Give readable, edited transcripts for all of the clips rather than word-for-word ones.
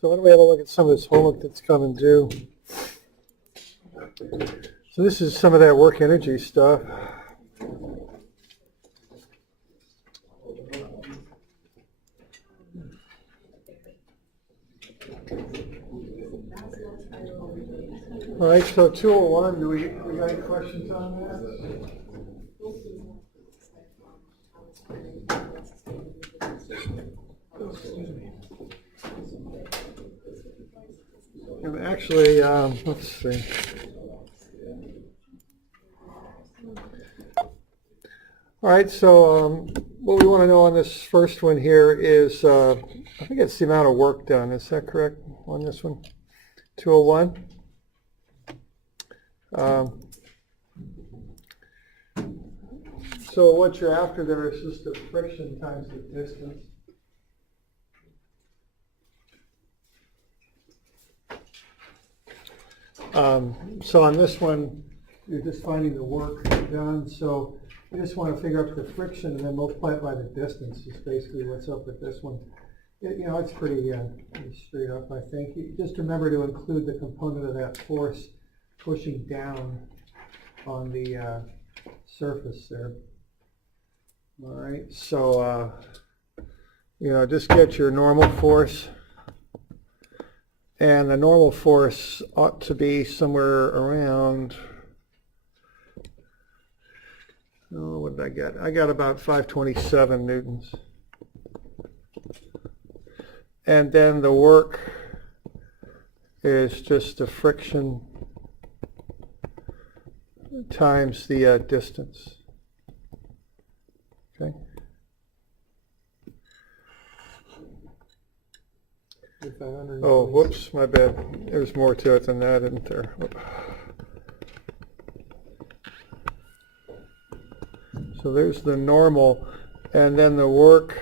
So why don't we have a look at some of this homework that's coming due. So this is some of that work energy stuff. All right, so 201, do we got any questions on that? And actually, let's see. All right, so what we want to know on this first one here is, I think it's the amount of work done. Is that correct on this one? 201? So what you're after there is just the friction times the distance. So on this one, you're just finding the work done. So you just want to figure out the friction and then multiply it by the distance is basically what's up with this one. It's pretty straight up, I think. Just remember to include the component of that force pushing down on the surface there. All right, so just get your normal force. And the normal force ought to be somewhere around, what did I get? I got about 527 newtons. And then the work is just the friction times the distance. Okay. Oh, whoops, my bad. There's more to it than that, isn't there? So there's the normal, and then the work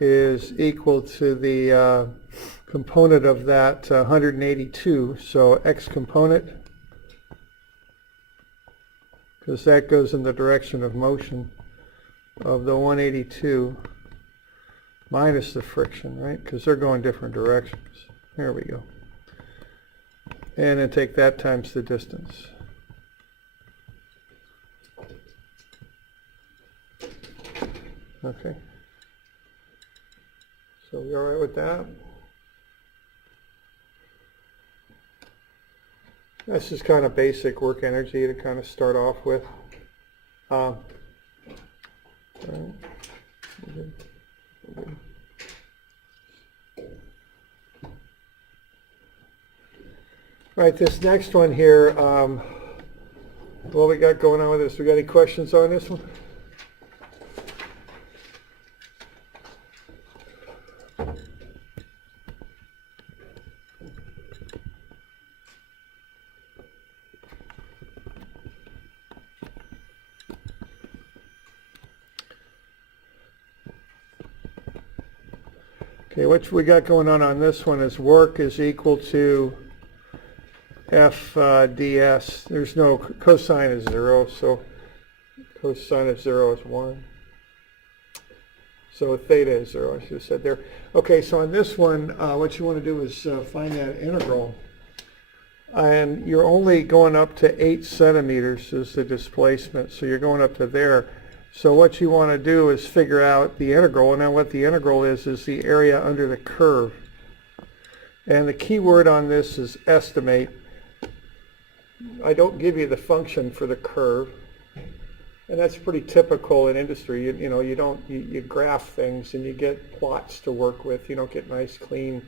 is equal to the component of that 182. So x component, because that goes in the direction of motion of the 182. Minus the friction, right? Because they're going different directions. There we go. And then take that times the distance. Okay. So we all right with that? That's just kind of basic work energy to kind of start off with. All right. Right, this next one here, what we got going on with this? We got any questions on this one? Okay, what we got going on this one is work is equal to F ds. There's no cosine is 0, so cosine of 0 is 1. So theta is 0, I should have said there. Okay, so on this one, what you want to do is find that integral. And you're only going up to 8 centimeters is the displacement, so you're going up to there. So what you want to do is figure out the integral, and now what the integral is the area under the curve. And the key word on this is estimate. I don't give you the function for the curve, and that's pretty typical in industry. You graph things and you get plots to work with. You don't get nice clean,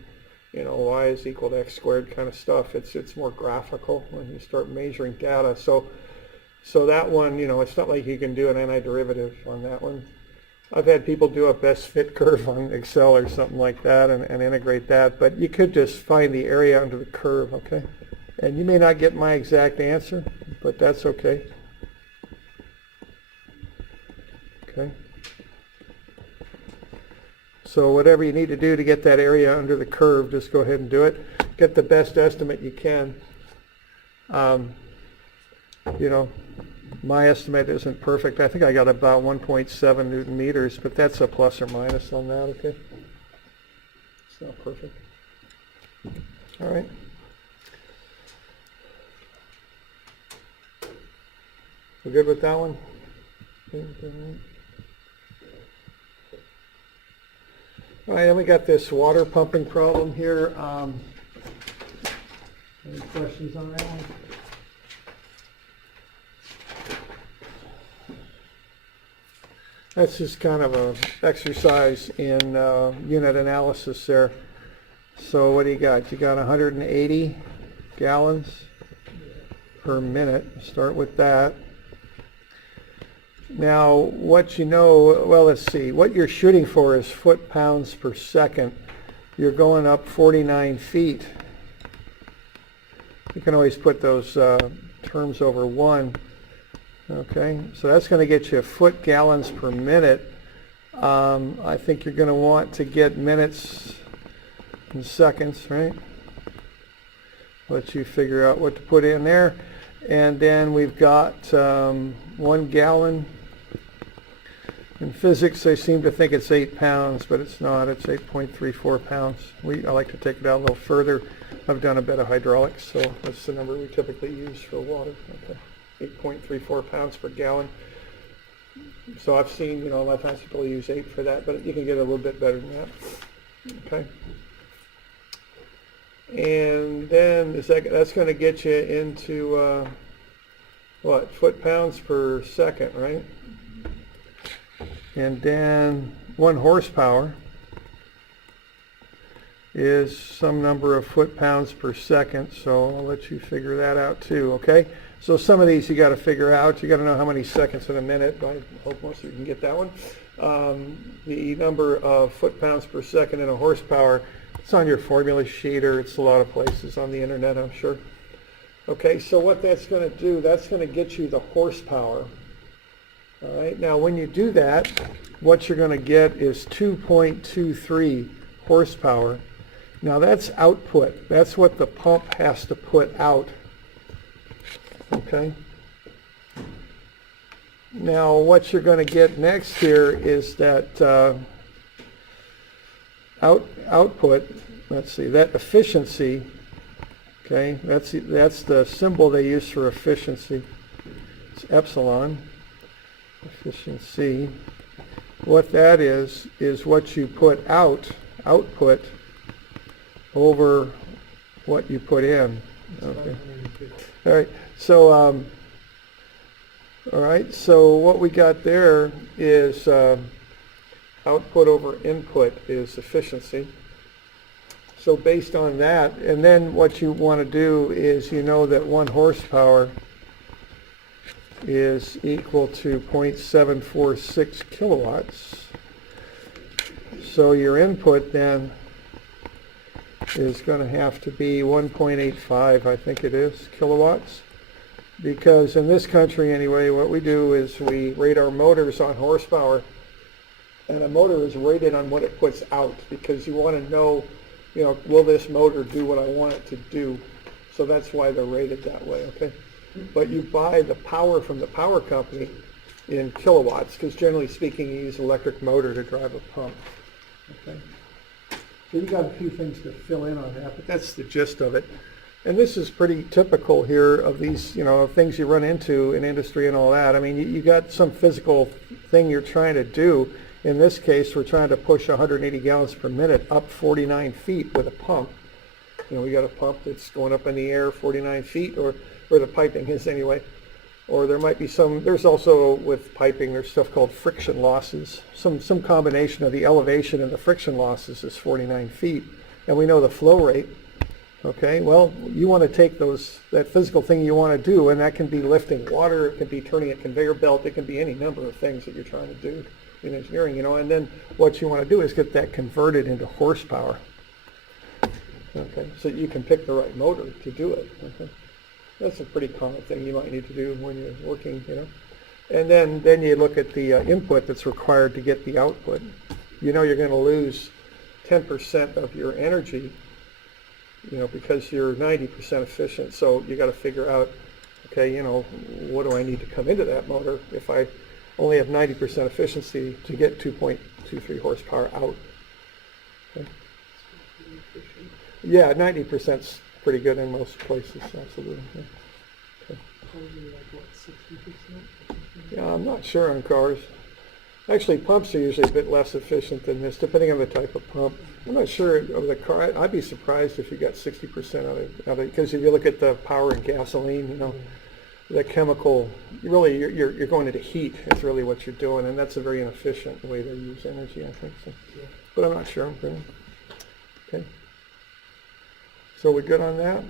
y is equal to x squared kind of stuff. It's more graphical when you start measuring data. So that one, it's not like you can do an antiderivative on that one. I've had people do a best fit curve on Excel or something like that and integrate that, but you could just find the area under the curve, okay? And you may not get my exact answer, but that's okay. Okay. So whatever you need to do to get that area under the curve, just go ahead and do it. Get the best estimate you can. My estimate isn't perfect. I think I got about 1.7 Newton meters, but that's a plus or minus on that, okay? It's not perfect. All right. We're good with that one? All right, then we got this water pumping problem here. Any questions on that one? That's just kind of an exercise in unit analysis there. So what do you got? You got 180 gallons per minute. Start with that. Now, what you know, well, let's see. What you're shooting for is foot-pounds per second. You're going up 49 feet. You can always put those terms over 1. Okay, so that's going to get you foot gallons per minute. I think you're going to want to get minutes and seconds, right? Let you figure out what to put in there. And then we've got 1 gallon. In physics, they seem to think it's 8 pounds, but it's not. It's 8.34 pounds. I like to take it out a little further. I've done a bit of hydraulics, so that's the number we typically use for water. Okay. 8.34 pounds per gallon. So I've seen, a lot of times people use 8 for that, but you can get a little bit better than that. Okay. And then that's going to get you into what? Foot-pounds per second, right? And then 1 horsepower is some number of foot-pounds per second, so I'll let you figure that out too, okay? So some of these you got to figure out. You got to know how many seconds in a minute. I hope most of you can get that one. The number of foot-pounds per second in a horsepower, it's on your formula sheet, or it's a lot of places on the internet, I'm sure. Okay, so what that's going to do, that's going to get you the horsepower. All right, now when you do that, what you're going to get is 2.23 horsepower. Now that's output. That's what the pump has to put out. Okay. Now what you're going to get next here is that output. Let's see, that efficiency. Okay, that's the symbol they use for efficiency. It's epsilon. Efficiency. What that is what you put out, output, over what you put in. Okay. All right. So, all right. So what we got there is output over input is efficiency. So based on that, and then what you want to do is that 1 horsepower is equal to 0.746 kilowatts. So your input then is going to have to be 1.85, I think it is, kilowatts. Because in this country anyway, what we do is we rate our motors on horsepower, and a motor is rated on what it puts out, because you want to know, will this motor do what I want it to do? So that's why they're rated that way, okay? But you buy the power from the power company in kilowatts, because generally speaking, you use an electric motor to drive a pump. Okay. So you got a few things to fill in on that, but that's the gist of it. And this is pretty typical here of these, things you run into in industry and all that. I mean, you got some physical thing you're trying to do. In this case, we're trying to push 180 gallons per minute up 49 feet with a pump. We got a pump that's going up in the air 49 feet, or the piping is anyway. Or there might be there's also with piping, there's stuff called friction losses. Some combination of the elevation and the friction losses is 49 feet. And we know the flow rate. Okay, well, you want to take that physical thing you want to do, and that can be lifting water, it can be turning a conveyor belt, it can be any number of things that you're trying to do in engineering, and then what you want to do is get that converted into horsepower. Okay, so you can pick the right motor to do it. Okay. That's a pretty common thing you might need to do when you're working, And then you look at the input that's required to get the output. You're going to lose 10% of your energy, because you're 90% efficient. So you got to figure out, okay, what do I need to come into that motor if I only have 90% efficiency to get 2.23 horsepower out? Okay. Yeah, 90%'s pretty good in most places, absolutely. Yeah. Okay. Like what, 60%? Yeah, I'm not sure on cars. Actually, pumps are usually a bit less efficient than this, depending on the type of pump. I'm not sure of the car. I'd be surprised if you got 60% out of it, because if you look at the power in gasoline, you know, the chemical, really, you're going into heat is really what you're doing, and that's a very inefficient way to use energy, I think. So. Yeah. But I'm not sure. Okay. So we good on that?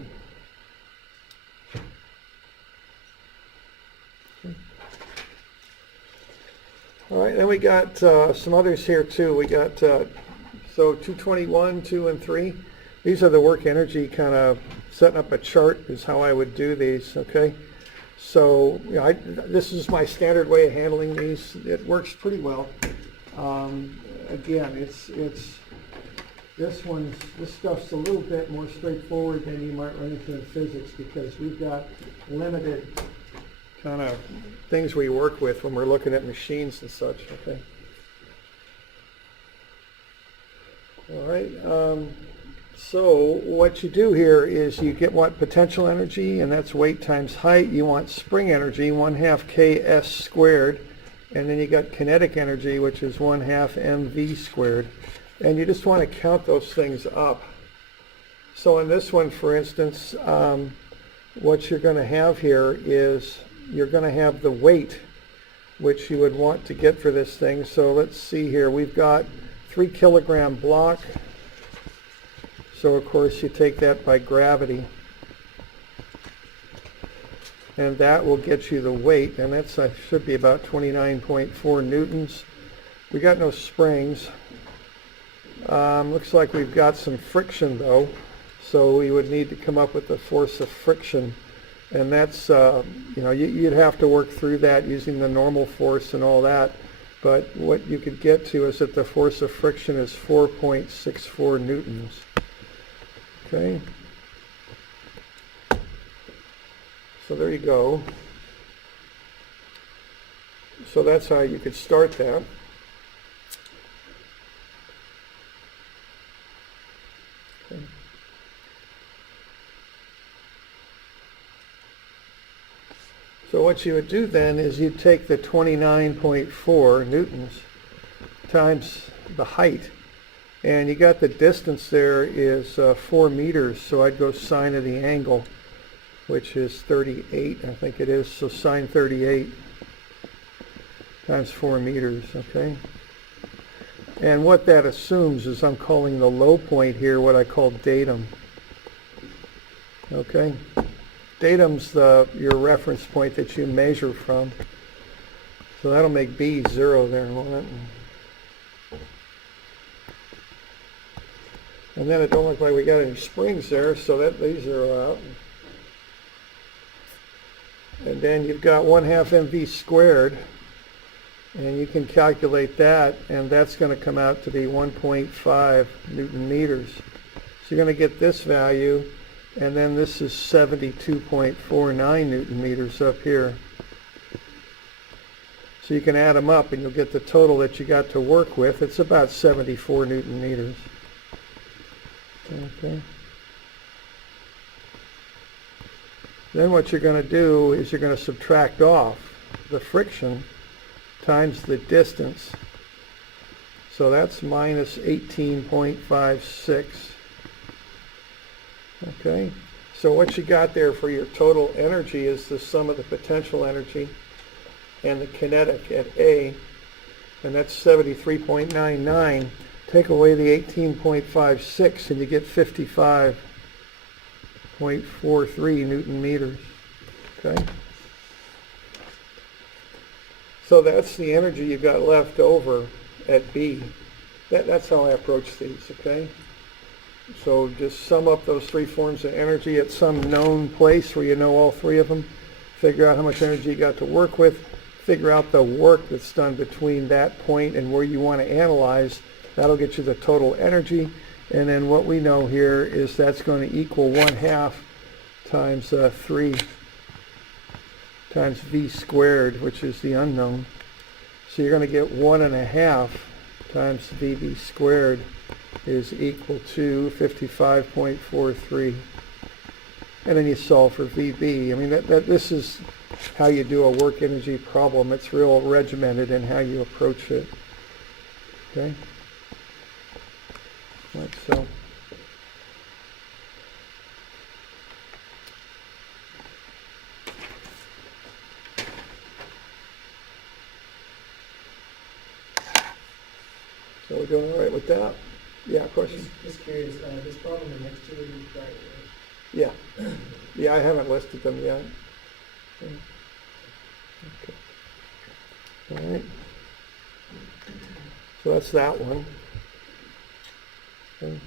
Okay. All right, then we got some others here too. We got, so 221, 2, and 3. These are the work energy kind of setting up a chart is how I would do these, okay? So, you know, this is my standard way of handling these. It works pretty well. Again, this stuff's a little bit more straightforward than you might run into in physics, because we've got limited kind of things we work with when we're looking at machines and such, okay? All right, so what you do here is you get what potential energy, and that's weight times height. You want spring energy, 1/2 Ks squared, and then you got kinetic energy, which is 1/2 mv squared. And you just want to count those things up. So in this one, for instance, what you're going to have here is you're going to have the weight, which you would want to get for this thing. So let's see here. We've got 3 kilogram block. So of course you take that by gravity. And that will get you the weight, and that's should be about 29.4 newtons. We got no springs. Looks like we've got some friction though, so we would need to come up with the force of friction, and that's you know, you'd have to work through that using the normal force and all that, but what you could get to is that the force of friction is 4.64 newtons. Okay, so there you go. So that's how you could start that. Okay. So what you would do then is you'd take the 29.4 newtons times the height, and you got the distance there is 4 meters, so I'd go sine of the angle, which is 38, I think it is, so sine 38 times 4 meters, okay? And what that assumes is I'm calling the low point here what I call datum, okay? Datum's your reference point that you measure from, so that'll make B 0 there, won't it? And then it don't look like we got any springs there, so that these are out. And then you've got 1/2 mv squared, and you can calculate that, and that's going to come out to be 1.5 newton meters. So you're going to get this value, and then this is 72.49 newton meters up here. So you can add them up, and you'll get the total that you got to work with. It's about 74 newton meters. Okay. Then what you're going to do is you're going to subtract off the friction times the distance. So that's minus 18.56. Okay. So what you got there for your total energy is the sum of the potential energy and the kinetic at A, and that's 73.99. Take away the 18.56 and you get 55.43 newton meters. Okay. So that's the energy you got left over at B. That's how I approach these, okay? So just sum up those 3 forms of energy at some known place where you know all 3 of them. Figure out how much energy you got to work with. Figure out the work that's done between that point and where you want to analyze. That'll get you the total energy, and then what we know here is that's going to equal 1/2 times 3 times v squared, which is the unknown. So you're going to get 1.5 times vv squared is equal to 55.43. And then you solve for VB. I mean, this is how you do a work energy problem. It's real regimented in how you approach it. Okay? Like so. So we're doing all right with that? Yeah, question? Just curious, this problem the next two is right, right? Yeah. Yeah, I haven't listed them yet. Okay. All right. So that's that one. Okay.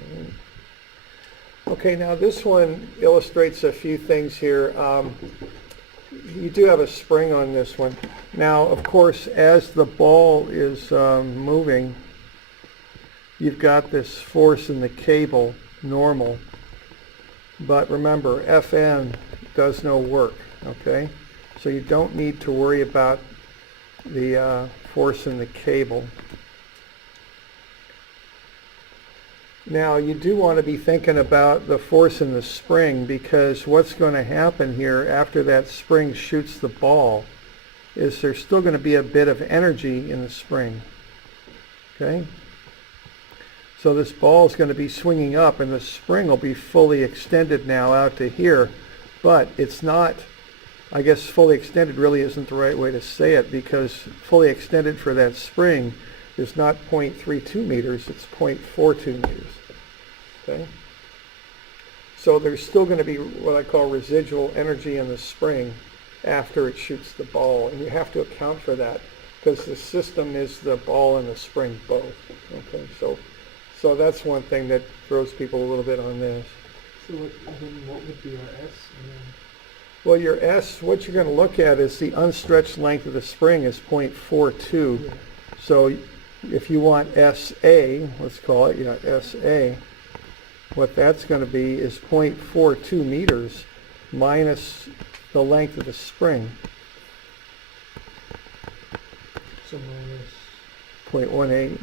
All right. Okay, now this one illustrates a few things here. You do have a spring on this one. Now, of course, as the ball is moving, you've got this force in the cable, normal. But remember, Fn does no work, okay? So you don't need to worry about the force in the cable. Now, you do want to be thinking about the force in the spring, because what's going to happen here after that spring shoots the ball is there's still going to be a bit of energy in the spring, okay? So this ball is going to be swinging up, and the spring will be fully extended now out to here, but it's not, I guess fully extended really isn't the right way to say it, because fully extended for that spring is not 0.32 meters, it's 0.42 meters. Okay? So there's still going to be what I call residual energy in the spring after it shoots the ball, and you have to account for that because the system is the ball and the spring both. Okay, so that's one thing that throws people a little bit on this. So what would be our S? Well, your S, what you're going to look at is the unstretched length of the spring is 0.42. Yeah. So if you want SA, let's call it, SA, what that's going to be is 0.42 meters minus the length of the spring, So minus 0.18.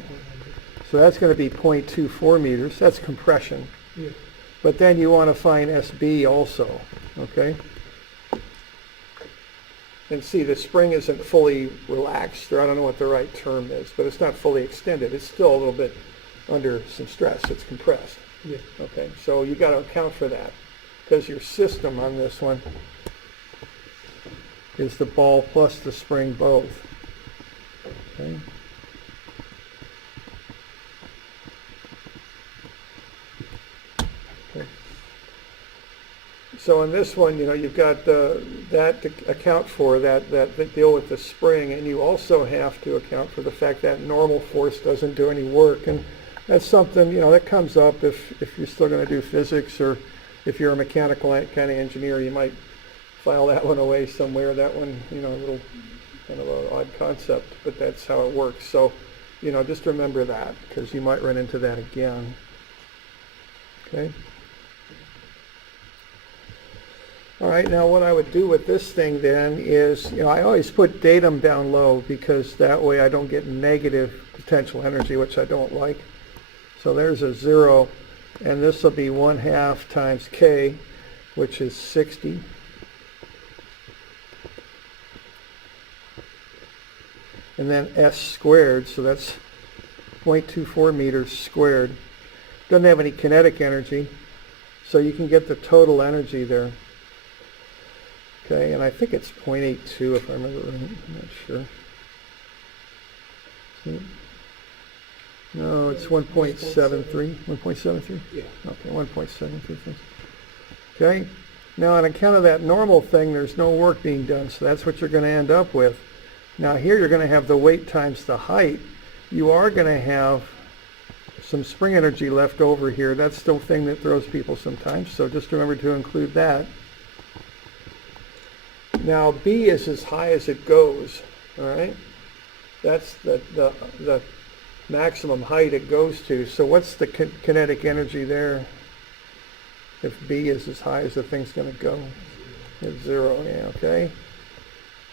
So that's going to be 0.24 meters. That's compression. Yeah. But then you want to find SB also, okay? And see, the spring isn't fully relaxed, or I don't know what the right term is, but it's not fully extended. It's still a little bit under some stress. It's compressed. Yeah. Okay, so you got to account for that, because your system on this one is the ball plus the spring both. Okay. So in this one, you've got that to account for, that deal with the spring, and you also have to account for the fact that normal force doesn't do any work. And that's something, that comes up if you're still going to do physics, or if you're a mechanical kind of engineer, you might file that one away somewhere. That one, a little kind of an odd concept, but that's how it works. So, just remember that, because you might run into that again. Okay. All right, now what I would do with this thing then is, I always put datum down low, because that way I don't get negative potential energy, which I don't like. So there's a 0, and this will be 1/2 times K, which is 60. And then S squared, so that's 0.24 meters squared. Doesn't have any kinetic energy, so you can get the total energy there. Okay, and I think it's 0.82 if I remember right. I'm not sure. No, it's 1.73. 1.73? Yeah. Okay, 1.73. Okay, now on account of that normal thing, there's no work being done, so that's what you're going to end up with. Now here you're going to have the weight times the height. You are going to have some spring energy left over here. That's the thing that throws people sometimes, so just remember to include that. Now B is as high as it goes, all right? That's the maximum height it goes to. So what's the kinetic energy there? If B is as high as the thing's going to go, it's 0, yeah, okay?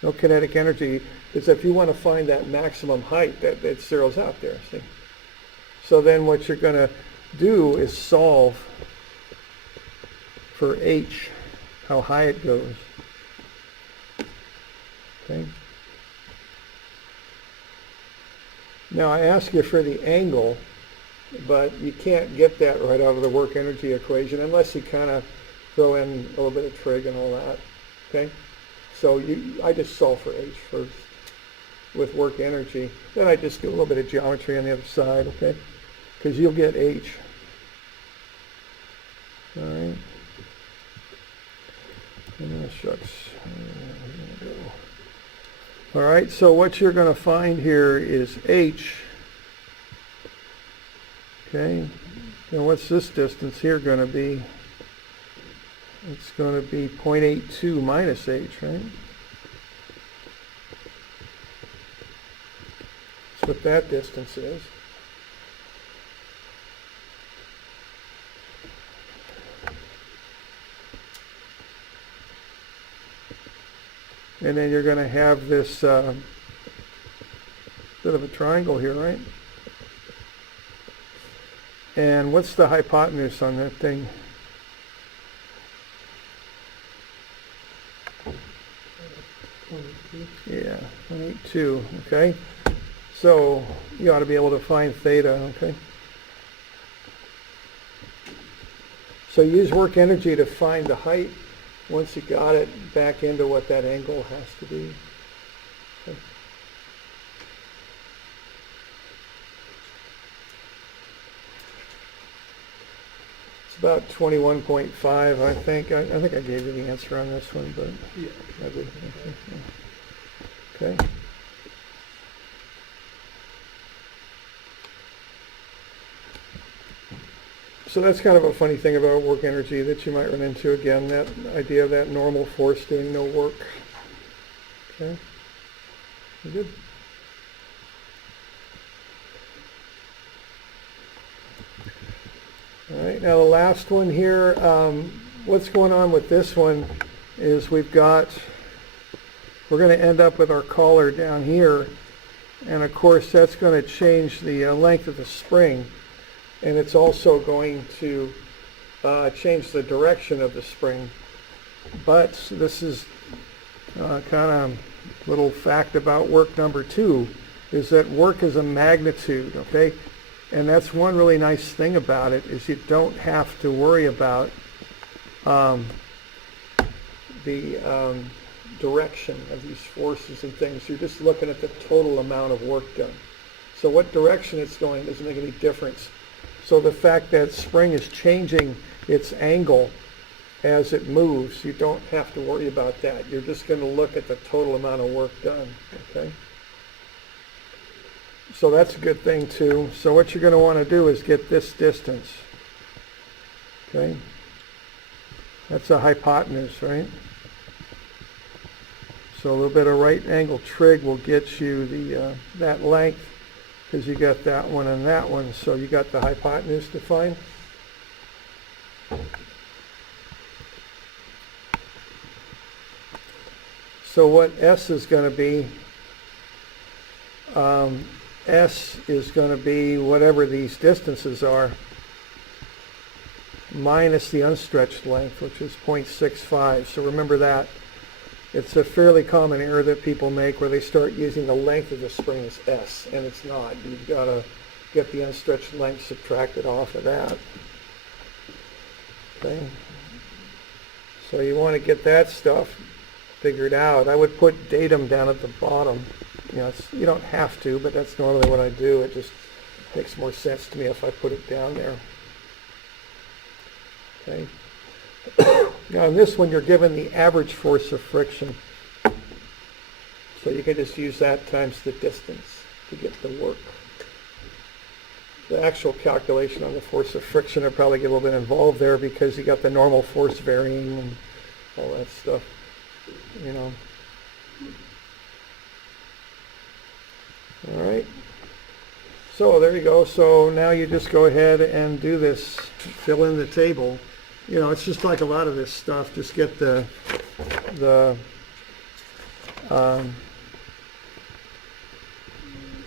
No kinetic energy. Because if you want to find that maximum height, that zeroes out there, see? So then what you're going to do is solve for h, how high it goes. Okay. Now I ask you for the angle, but you can't get that right out of the work energy equation unless you kind of throw in a little bit of trig and all that. Okay. So I just solve for h first with work energy. Then I just do a little bit of geometry on the other side, okay? Because you'll get h. All right. Oh, shucks. All right, so what you're going to find here is h. Okay. And what's this distance here going to be? It's going to be 0.82 minus h, right? That's what that distance is. And then you're going to have this bit of a triangle here, right? And what's the hypotenuse on that thing? Yeah, 182, okay? So you ought to be able to find theta, okay? So use work energy to find the height. Once you got it, back into what that angle has to be. Okay. It's about 21.5, I think. I think I gave you the answer on this one, but Yeah. I did. Okay. So that's kind of a funny thing about work energy that you might run into again, that idea of that normal force doing no work. Okay. Good. All right, now the last one here, what's going on with this one is we're going to end up with our collar down here, and of course that's going to change the length of the spring, and it's also going to change the direction of the spring. But this is kind of a little fact about work number 2, is that work is a magnitude, okay? And that's one really nice thing about it, is you don't have to worry about the direction of these forces and things. You're just looking at the total amount of work done. So what direction it's going doesn't make any difference. So the fact that spring is changing its angle as it moves, you don't have to worry about that. You're just going to look at the total amount of work done, okay? So that's a good thing too. So what you're going to want to do is get this distance, okay? That's a hypotenuse, right? So a little bit of right angle trig will get you the that length, because you got that one and that one. So you got the hypotenuse defined. So what S is going to be, S is going to be whatever these distances are, minus the unstretched length, which is 0.65. So remember that. It's a fairly common error that people make where they start using the length of the spring as S, and it's not. You've got to get the unstretched length subtracted off of that. Okay. So you want to get that stuff figured out. I would put datum down at the bottom. You know, you don't have to, but that's normally what I do. It just makes more sense to me if I put it down there. Okay. Now in this one you're given the average force of friction. So you can just use that times the distance to get the work. The actual calculation on the force of friction will probably get a little bit involved there because you got the normal force varying and all that stuff, you know. All right. So there you go. So now you just go ahead and do this, fill in the table. You know, it's just like a lot of this stuff. Just get the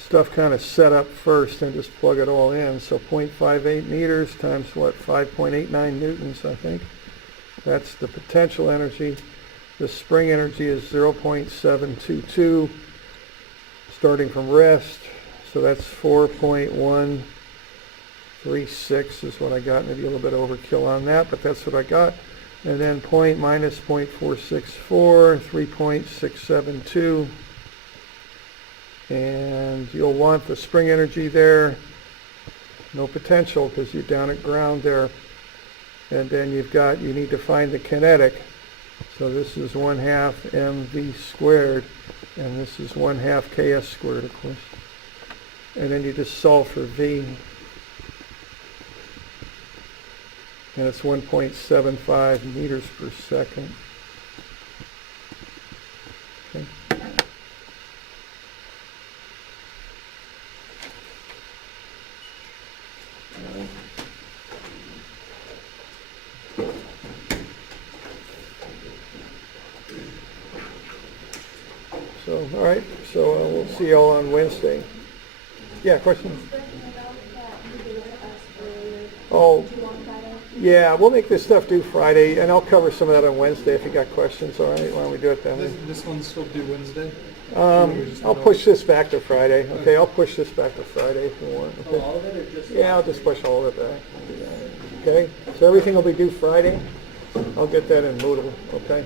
stuff kind of set up first and just plug it all in. So 0.58 meters times what, 5.89 newtons, I think. That's the potential energy. The spring energy is 0.722 starting from rest. So that's 4.136 is what I got. Maybe a little bit overkill on that, but that's what I got. And then minus 0.464, 3.672. And you'll want the spring energy there. No potential because you're down at ground there. And then you need to find the kinetic. So this is 1/2 mv squared, and this is 1/2 ks squared, of course. And then you just solve for v. And it's 1.75 meters per second. Okay. So, all right, so we'll see you all on Wednesday. Yeah, question? Oh, yeah, we'll make this stuff due Friday, and I'll cover some of that on Wednesday if you got questions, all right? Why don't we do it then? This one's still due Wednesday? I'll push this back to Friday, okay? I'll push this back to Friday if you want. Okay? All of it or just? Yeah, I'll just push all of it back. Okay, so everything will be due Friday. I'll get that in Moodle, okay?